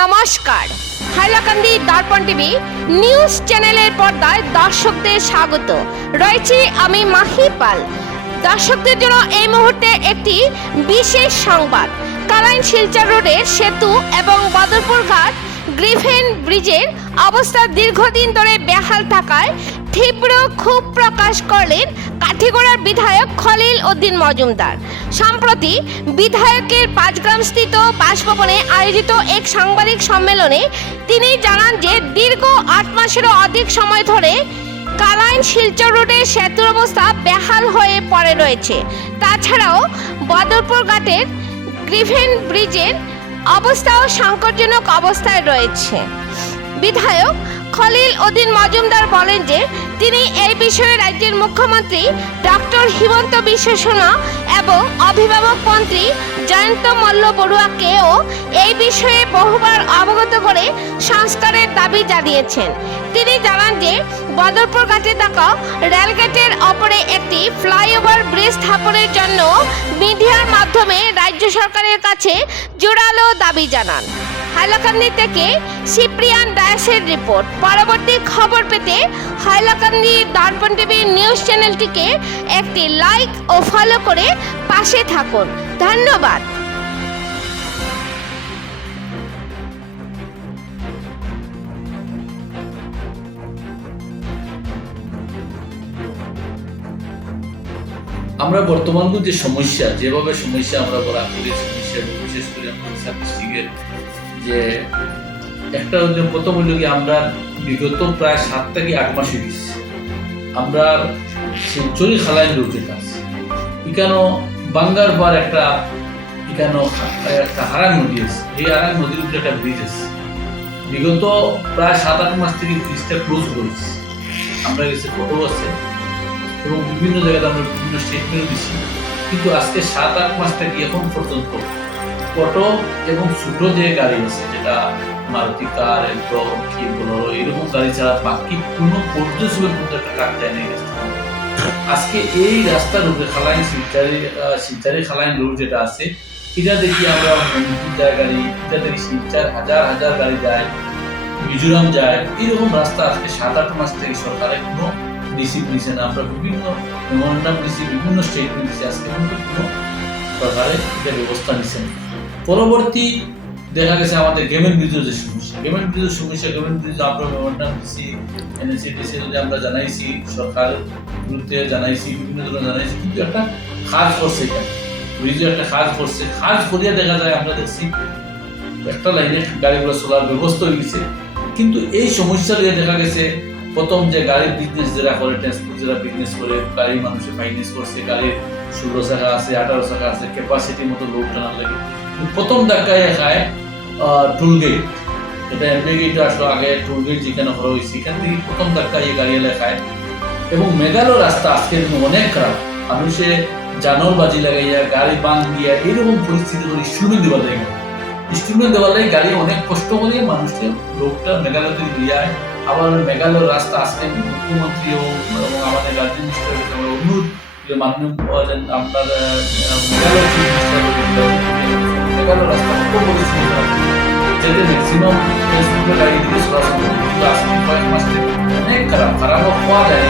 নমস্কার, হাইলাকান্দি দর্পণ TV news চ্যানেলের পর্দায় দর্শকদের স্বাগত। রয়েছি আমি মাহি পাল। দর্শকদের জন্য এই মুহূর্তে একটি বিশেষ সংবাদ। কালাইন শিলচর রোডের সেতু এবং বদরপুর ঘাট গ্রিফেন ব্রিজের অবস্থা দীর্ঘদিন ধরে বেহাল থাকায় তীব্র ক্ষোভ প্রকাশ করলেন কাঠিগড়ার বিধায়ক খলিল উদ্দিন মজুমদার। সম্প্রতি বিধায়কের পাঁচগ্রাম স্থিত বাসভবনে আয়োজিত এক সাংবাদিক সম্মেলনে তিনি জানান যে দীর্ঘ ৮ মাসেরও অধিক সময় ধরে কালাইন শিলচর রোডের সেতুর অবস্থা বেহাল হয়ে পড়ে রয়েছে। তাছাড়াও বদরপুর ঘাটের গ্রিফেন ব্রিজের অবস্থাও সংকটজনক অবস্থায় রয়েছে। বিধায়ক খলিল উদ্দিন মজুমদার বলেন যে তিনি এই বিষয়ে রাজ্যের মুখ্যমন্ত্রী ডক্টর হিমন্ত বিশ্ব শর্মা এবং অভিভাবক মন্ত্রী জয়ন্ত মল্ল বড়ুয়াকেও এই বিষয়ে বহুবার অবগত করে সংস্কারের দাবি জানিয়েছেন। তিনি জানান যে বদরপুর ঘাটে থাকা রেলগেটের ওপরে একটি ফ্লাইওভার ব্রিজ স্থাপনের জন্য মিডিয়ার মাধ্যমে রাজ্য সরকারের কাছে জোরালো দাবি জানান। হাইলাকান্দি থেকে সিপ্রিয়ান দাসের রিপোর্ট। পরবর্তী খবর পেতে হাইলাকান্দি দর্পণ টিভি নিউজ চ্যানেলটিকে একটি লাইক ও ফলো করে পাশে থাকুন। ধন্যবাদ। আমরা বর্তমান যে সমস্যা, যেভাবে সমস্যা আমরা বলা করি, সমস্যা বিশেষ করে ডিস্ট্রিক্টের যে একটা প্রথম হইল কি, আমরা বিগত প্রায় 7 থেকে 8 মাস হয়ে গেছে আমরা শিলচরি খালাইন রোড যেটা আছে এখানে বাঙ্গার বার একটা হারাং নদী আছে। এই হারাং নদীর উপরে একটা ব্রিজ আছে। বিগত প্রায় 7-8 মাস থেকে ব্রিজটা ক্লোজ করেছে। আমরা গেছে ফটো আছে এবং বিভিন্ন জায়গায় আমরা বিভিন্ন স্টেটমেন্ট দিচ্ছি, কিন্তু আজকে 7-8 মাস থেকে এখন পর্যন্ত অটো এবং ছোট যে গাড়ি আছে, যেটা মারুতি কার, কি বলো, এরকম গাড়ি ছাড়া বাকি কোনো পর্যটকের মধ্যে একটা ট্রাক যায় না। আজকে এই রাস্তার উপরে খালাইন শিলচারি খালাইন রোড যেটা আছে, এটা দেখি আমরা যায় গাড়ি, এটা দেখি শিলচার হাজার গাড়ি যায়, মিজোরাম যায়। এইরকম রাস্তা আজকে 7-8 মাস থেকে সরকারের কোনো রিসিভ নিচ্ছে না। আমরা বিভিন্ন মেমোরেন্ডাম দিচ্ছি, বিভিন্ন স্টেটমেন্ট দিচ্ছি, আজকে কিন্তু কোনো সরকারে এটা ব্যবস্থা নিচ্ছে না। পরবর্তী দেখা গেছে আমাদের গেমেন ব্রিজের যে সমস্যা, গেমেন ব্রিজ আমরা মেমোরেন্ডাম দিচ্ছি, এনএসিডিসি আমরা জানাইছি, সরকার বিরুদ্ধে জানাইছি, বিভিন্ন ধরনের জানাইছি, কিন্তু একটা কাজ করছে, এখানে ব্রিজে একটা কাজ করছে। কাজ করিয়া দেখা যায় আমরা দেখছি একটা লাইনে গাড়িগুলো চলার ব্যবস্থা হয়ে গেছে, কিন্তু এই সমস্যা দিয়ে দেখা গেছে প্রথম যে গাড়ির বিজনেস যারা করে, ট্রান্সপোর্ট যারা বিজনেস করে, গাড়ি মানুষের ফাইন্যান্স করছে, গাড়ির 16 চাকা আছে, 18 চাকা আছে, ক্যাপাসিটির মতো লোড টানার লাগে প্রথম ধাক্কায় খায় টুলগেট। এটা এমপিগেট আসলো আগে, টুলগেট যেখানে করা হয়েছে সেখান থেকে প্রথম ধাক্কায় এই গাড়ি এলাকায় খায়। এবং মেঘালয় রাস্তা আজকে অনেক খারাপ, মানুষে জানর বাজি লাগাইয়া গাড়ি বাং দিয়া এইরকম পরিস্থিতি করে ইনস্ট্রুমেন্ট দেওয়ার লাগে গাড়ি অনেক কষ্ট করে মানুষের লোকটা মেঘালয় থেকে দিয়ে আয়। আবার মেঘালয় রাস্তা আজকে মুখ্যমন্ত্রী এবং আমাদের রাজ্য মিনিস্টার অনুরোধ যে মাননীয় আপনার মেঘালয় রাস্তা খুব পরিস্থিতি যেতে ম্যাক্সিমাম ট্রান্সপোর্টের গাড়ি দিয়ে চলাচল করে, কিন্তু আজকে কয়েক মাস থেকে অনেক খারাপ হওয়া যায়,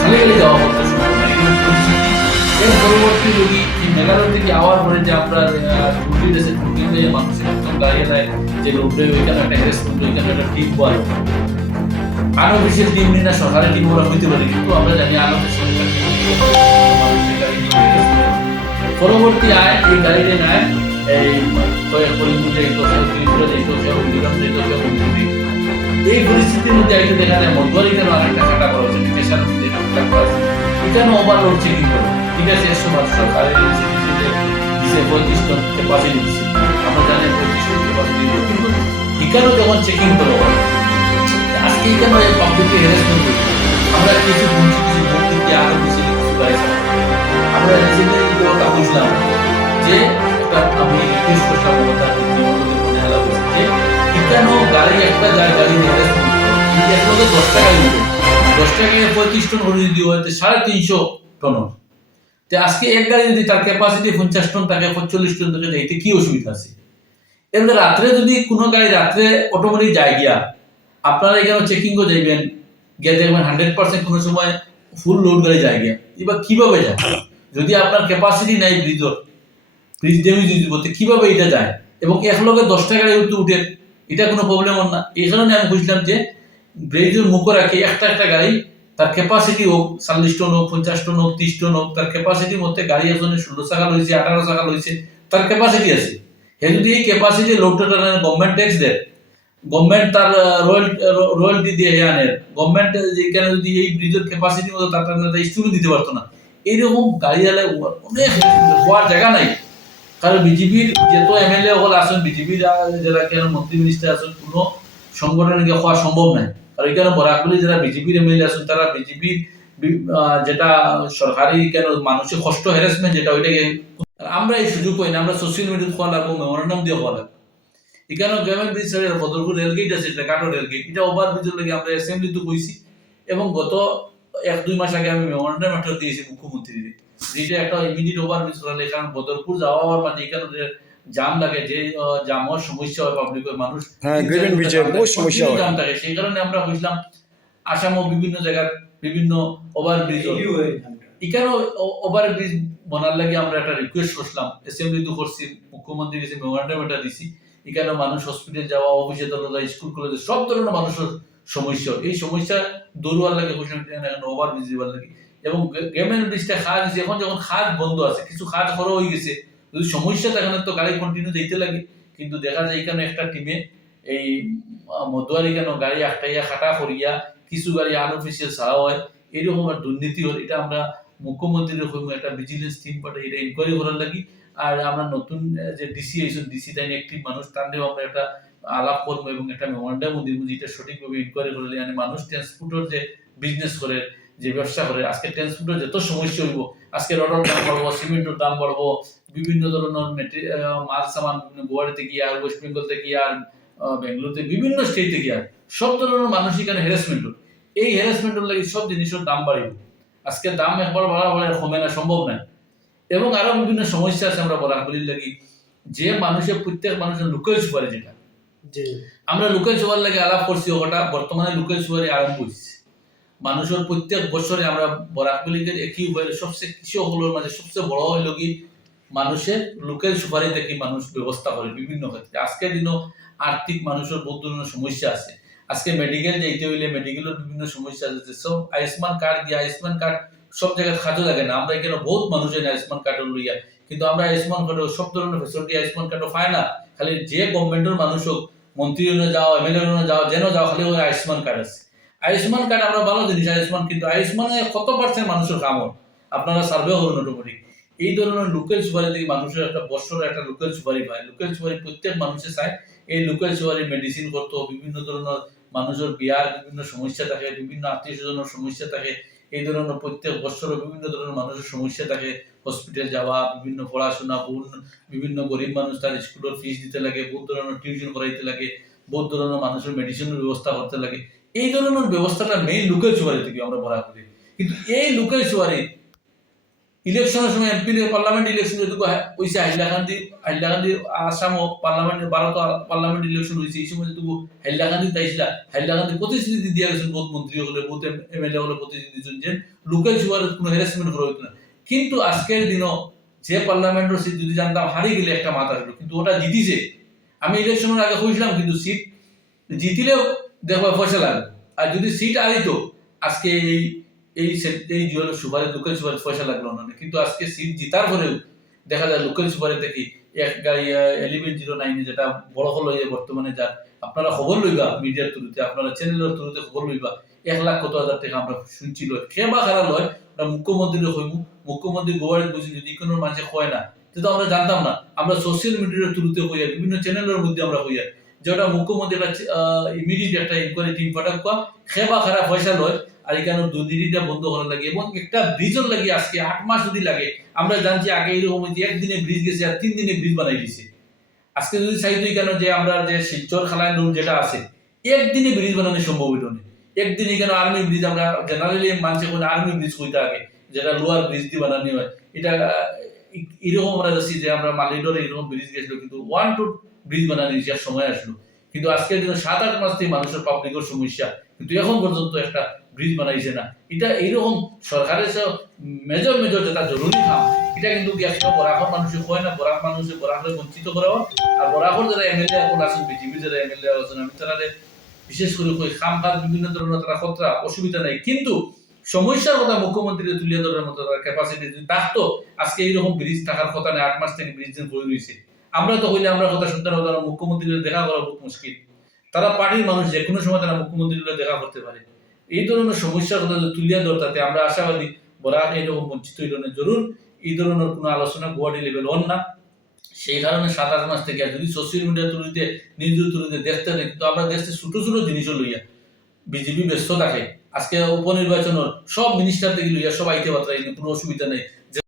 খালি যাওয়া করতে শুরু করে এরকম পরিস্থিতি। এর পরবর্তী রোগী এই মেঘালয় থেকে আওয়ার পরে যে আমরা টুলগেট আছে, টুলগেটে মানুষের গাড়ি এলায় যে রোডে ওইখানে একটা হ্যারাসমেন্ট, ওইখানে একটা টিম বলে আনঅফিসিয়াল টিম নিয়ে না সরকারের টিম ওরা হইতে পারে, কিন্তু আমরা জানি আনঅফিসিয়াল পরবর্তী আয় এই গাড়িতে নেয় এই এই পরিস্থিতির মধ্যে আইতে দেখা যায় মধ্যবাড়ি কেন আরেকটা কাটা করা হচ্ছে, বিদেশের মধ্যে এখানে ওভারলোড চেকিং করে। ঠিক আছে, এর সময় সরকারের দিচ্ছে 35 টন ক্যাপাসিটি দিচ্ছে, আমরা জানি 35 টন ক্যাপাসিটি, কিন্তু এখানেও যখন চেকিং করে আজকে এখানে পাবলিককে হ্যারাসমেন্ট করি আমরা কিছু ভর্তিতে আরো বেশি কিছু গাড়ি আমরা রিসেন্টলি বুঝলাম যে আমি রিকোয়েস্ট করতাম মনে হেলা বলছি যে এখানেও গাড়ি একটা গাড়ি হ্যারাসমেন্ট কিন্তু এক লোকের 10 টাকা নিবে, 10 টাকা 35 টন করে যদি হয় 350 টন। আজকে এক গাড়ি যদি তার ক্যাপাসিটি 50 টন থাকে, 45 টন থেকে যাইতে কি অসুবিধা আছে? এমনি রাত্রে যদি কোনো গাড়ি রাত্রে অটোমেটিক যায় গিয়া, আপনারা এখানে চেকিংও যাইবেন, গিয়ে দেখবেন 100% কোনো সময় ফুল লোড গাড়ি যায় গিয়া, এবার কিভাবে যায়? যদি আপনার ক্যাপাসিটি নাই ব্রিজ ড্যামেজ বলতে কিভাবে এটা যায়? এবং এক লগে 10টা গাড়ি উঠে, এটা কোনো প্রবলেম না। এই কারণে আমি বুঝলাম যে ব্রিজের মুখ রাখি একটা গাড়ি তার ক্যাপাসিটি হোক 40 টন হোক, 50 টন হোক, 30 টন হোক, তার ক্যাপাসিটির মধ্যে গাড়ি একজনের 16 চাকা লইছে, 18 চাকা লইছে, তার ক্যাপাসিটি আছে। হে যদি এই ক্যাপাসিটি লোডটা গভর্নমেন্ট ট্যাক্স দেয়, গভর্নমেন্ট তার রয়্যালটি দিয়ে আনে, গভর্নমেন্ট যেখানে যদি এই ব্রিজের ক্যাপাসিটি মতো তার স্টুডিও দিতে পারতো না, এইরকম গাড়ি চালায় অনেক হওয়ার জায়গা নাই। কারণ বিজেপির যত এমএলএ হল আসেন, বিজেপির যারা কেন মন্ত্রী মিনিস্টার আছেন, কোনো সংগঠনকে হওয়া সম্ভব নাই। আর এখানে বরাকগুলি যারা বিজেপির এমএলএ আছেন, তারা বিজেপির যেটা সরকারি কেন মানুষের কষ্ট হ্যারাসমেন্ট যেটা ওইটাকে আমরা এই সুযোগ পাই না। আমরা সোশ্যাল মিডিয়াতে হওয়া লাগবো, মেমোরেন্ডাম দিয়ে হওয়া লাগবে। এখানে গ্রামের ব্রিজ বদরপুর রেলগেট আছে, এটা কাটো রেলগেট, এটা ওভার ব্রিজের লাগে আমরা অ্যাসেম্বলিতে কইছি। এবং গত 1-2 মাস আগে আমি মেমোরেন্ডাম একটা দিয়েছি মুখ্যমন্ত্রীকে, যেটা একটা ইমিডিয়েট ওভার ব্রিজ করা। কারণ বদরপুর যাওয়া হওয়ার মাঝে এখানে জাম লাগে, যে জামের সমস্যা হয় পাবলিকের, মানুষ জাম থাকে। সেই কারণে আমরা বুঝলাম আসামও বিভিন্ন জায়গার বিভিন্ন ওভার ব্রিজ, এখানেও ওভার ব্রিজ বনার লাগে আমরা একটা রিকোয়েস্ট করলাম, অ্যাসেম্বলিতে করছি, মুখ্যমন্ত্রী কাছে মেমোরেন্ডাম এটা দিছি। এখানে মানুষ হসপিটাল যাওয়া, অফিসে যাওয়া, স্কুল কলেজে সব ধরনের মানুষের সমস্যা, এই সমস্যা দৌড়ার লাগে ওভার ব্রিজ দিবার লাগে। এবং গ্রামের ব্রিজটা খাজ হয়েছে, এখন যখন খাজ বন্ধ আছে, কিছু খাজ খরচ হয়ে গেছে, যদি সমস্যা থাকে না তো গাড়ি কন্টিনিউ যেতে লাগে। কিন্তু দেখা যায় এখানে একটা টিমে এই মদুয়ারি কেন গাড়ি আটটাইয়া খাটা করিয়া কিছু গাড়ি আনঅফিসিয়াল ছাড়া হয়, এরকম দুর্নীতি হল। এটা আমরা মুখ্যমন্ত্রীর একটা ভিজিলেন্স টিম পাঠাই, এটা ইনকোয়ারি করার লাগি। আর আমরা নতুন যে ডিসি আইসন, ডিসি টাইম অ্যাক্টিভ মানুষ, তাদেরও আমরা একটা আলাপ করবো এবং একটা মেমোরেন্ডামও দিব, যেটা সঠিকভাবে ইনকোয়ারি করলে মানে মানুষ ট্রান্সপোর্টের যে বিজনেস করে, যে ব্যবসা করে, আজকে ট্রান্সপোর্টের যত সমস্যা হইব, আজকে রডের দাম বাড়বো, সিমেন্টের দাম বাড়বো, বিভিন্ন ধরনের মাল সামান গুয়াহাটি থেকে আর ওয়েস্ট বেঙ্গল থেকে আর বেঙ্গালুরুতে বিভিন্ন স্টেট থেকে আর সব ধরনের মানুষ এখানে হ্যারাসমেন্ট, এই হ্যারাসমেন্টের লাগে সব জিনিসের দাম বাড়িব। আজকে দাম একবার বাড়া কমে না, সম্ভব নয়। এবং আরো বিভিন্ন সমস্যা আছে আমরা বরাকগুলির লাগি, যে মানুষের প্রত্যেক মানুষের লোকাল সুপারি, যেটা আমরা লোকাল সুপার লাগে আলাপ করছি, ওটা বর্তমানে লোকাল সুপারি আরম্ভ হয়েছে। মানুষের প্রত্যেক বছরে আমরা বরাকগুলিকে একই উপায়, সবচেয়ে কৃষকগুলোর মাঝে সবচেয়ে বড় হইল কি মানুষের লোকাল সুপারি থেকে মানুষ ব্যবস্থা করে বিভিন্ন ক্ষেত্রে। আজকের দিনও আর্থিক মানুষের বহুত ধরনের সমস্যা আছে। আজকে মেডিকেল যাইতে হইলে মেডিকেলের বিভিন্ন সমস্যা আছে, সব আয়ুষ্মান কার্ড দিয়ে, আয়ুষ্মান কার্ড সব জায়গায় কাজে লাগে না। আমরা এখানে বহুত মানুষ আয়ুষ্মান কার্ড লইয়া, কিন্তু আমরা আয়ুষ্মান কার্ড সব ধরনের ফেসিলিটি আয়ুষ্মান কার্ডও পাই না। খালি যে গভর্নমেন্টের মানুষ হোক, মন্ত্রী যাও, এমএলএ যাও, যেন যাও, খালি ওই আয়ুষ্মান কার্ড আছে। আয়ুষ্মান কার্ড আমরা ভালো জিনিস আয়ুষ্মান, কিন্তু আয়ুষ্মানে কত পার্সেন্ট মানুষের কাম হয় আপনারা সার্ভে করুন অটোমেটিক। এই ধরনের লোকাল সুপারি থেকে মানুষের একটা বছরে একটা লোকাল সুপারি পায়। লোকাল সুপারি প্রত্যেক মানুষের চায় এই লোকাল সুপারি মেডিসিন করতো, বিভিন্ন ধরনের মানুষের বিয়ার বিভিন্ন সমস্যা থাকে, বিভিন্ন আত্মীয় স্বজনের সমস্যা থাকে, এই ধরনের প্রত্যেক বছরে বিভিন্ন ধরনের মানুষের সমস্যা থাকে, হসপিটাল যাওয়া, বিভিন্ন পড়াশোনা, বিভিন্ন গরিব মানুষ তার স্কুলের ফিস দিতে লাগে, বহুত ধরনের টিউশন করাইতে লাগে, বহুত ধরনের মানুষের মেডিসিনের ব্যবস্থা করতে লাগে। এই ধরনের ব্যবস্থাটা মেইন লোকাল সুপারি থেকে আমরা বলা করি। কিন্তু এই লোকাল সুপারি ইলেকশনের সময় এমপি পার্লামেন্ট ইলেকশন যেটুকু হয়েছে, Hailakandi Assam parliament, Bharat parliament election হয়েছে, এই সময় যেটুকু হাইলাকান্দি তাইছিলা, হাইলাকান্দি প্রতিশ্রুতি দিয়ে গেছেন বহুত মন্ত্রী হলে, বহুত এমএলএ হলে প্রতিশ্রুতি দিয়েছেন যে লোকাল সুপারের কোনো হ্যারাসমেন্ট করা হইতো না। কিন্তু আজকের দিনও যে পার্লামেন্টের সিট যদি জানতাম হারিয়ে গেলে একটা মাথা হইল, কিন্তু ওটা জিতিছে। আমি ইলেকশনের আগে হয়েছিলাম, কিন্তু সিট জিতিলেও দেখবো পয়সা লাগবে, আর যদি সিট আনিত আজকে এই সুপারি লোকাল সুপারি পয়সা লাগলো না। কিন্তু আজকে সিট জিতার পরেও দেখা যায় লোকাল সুপারি থেকে এক গাড়ি 1109 যেটা বড় হলো বর্তমানে, যার আপনারা খবর লইবা মিডিয়ার থ্রুতে, আপনারা চ্যানেলের থ্রুতে খবর লইবা, 1 লাখ কত হাজার টাকা আমরা শুনছিল। খেবা খারা লয়, মুখ্যমন্ত্রীর হইব, মুখ্যমন্ত্রী গোয়ারে বুঝি যদি কোনো মানুষে হয় না, কিন্তু আমরা জানতাম না। আমরা সোশ্যাল মিডিয়ার থ্রুতে হইয়া, বিভিন্ন চ্যানেলের মধ্যে আমরা হইয়া, যেটা মুখ্যমন্ত্রী একটা ইমিডিয়েট একটা ইনকোয়ারি টিম পাঠাক, খেবা খারা পয়সা লয়, আর এখানে দুর্নীতিটা বন্ধ করার লাগে। এবং একটা ব্রিজের লাগে আজকে 8 মাস যদি লাগে, আমরা জানছি আগে এরকম হয়েছে একদিনে ব্রিজ গেছে আর 3 দিনে ব্রিজ বানাই দিছে। আজকে যদি চাইতো এখানে যে আমরা যে শিলচর খালায় রোড যেটা আছে, একদিনে ব্রিজ বানানো সম্ভব হইতো না। একদিন এখানে আর্মি ব্রিজ, আমরা জেনারেলি মানুষের কোনো আর্মি ব্রিজ কইতে আগে, যেটা লোয়ার ব্রিজ দিয়ে বানানো হয়, এটা এরকম আমরা দেখছি যে আমরা মালিডোর এরকম ব্রিজ গেছিল, কিন্তু ব্রিজ বানানোর ইতিহাস সময় আসলো, কিন্তু আজকের দিনে 7-8 মাস থেকে মানুষের পাবলিকের সমস্যা, কিন্তু এখন পর্যন্ত একটা ব্রিজ বানাইছে না। এটা এইরকম সরকারের মেজর যেটা জরুরি কাম, এটা কিন্তু একটা বরাকর মানুষের হয় না, বরাক মানুষের বরাকরে বঞ্চিত করা হয়। আর বরাকর যারা এমএলএ এখন আছেন, বিজেপি যারা এমএলএ আছেন, আমি তারা বিশেষ করে খাম খাত বিভিন্ন ধরনের তারা খতরা অসুবিধা নাই, কিন্তু সমস্যার কথা মুখ্যমন্ত্রী তুলে ধরার মতো তার ক্যাপাসিটি যদি থাকতো, আজকে এইরকম ব্রিজ থাকার কথা না। 8 মাস থেকে ব্রিজ বই রয়েছে। আমরা তো হইলে আমরা কথা শুনতে পারবো না, মুখ্যমন্ত্রীর দেখা করা খুব মুশকিল। তারা পার্টির মানুষ, যে কোনো সময় তারা মুখ্যমন্ত্রীর দেখা করতে পারে। এই ধরনের সমস্যার কথা যদি তুলিয়া ধরতে, আমরা আশাবাদী বরাক এরকম বঞ্চিত হইল না। জরুর এই ধরনের কোনো আলোচনা গুয়াহাটি লেভেল অন না, সেই কারণে 7-8 মাস থেকে যদি সোশ্যাল মিডিয়া তুলিতে নিউজ তুলিতে দেখতে নেই, কিন্তু আমরা দেখছি ছোট ছোট জিনিসও লইয়া বিজেপি ব্যস্ত থাকে। আজকে উপনির্বাচনের সব মিনিস্টার থেকে লইয়া সব আইতে পাত্রা, কোনো অসুবিধা নেই।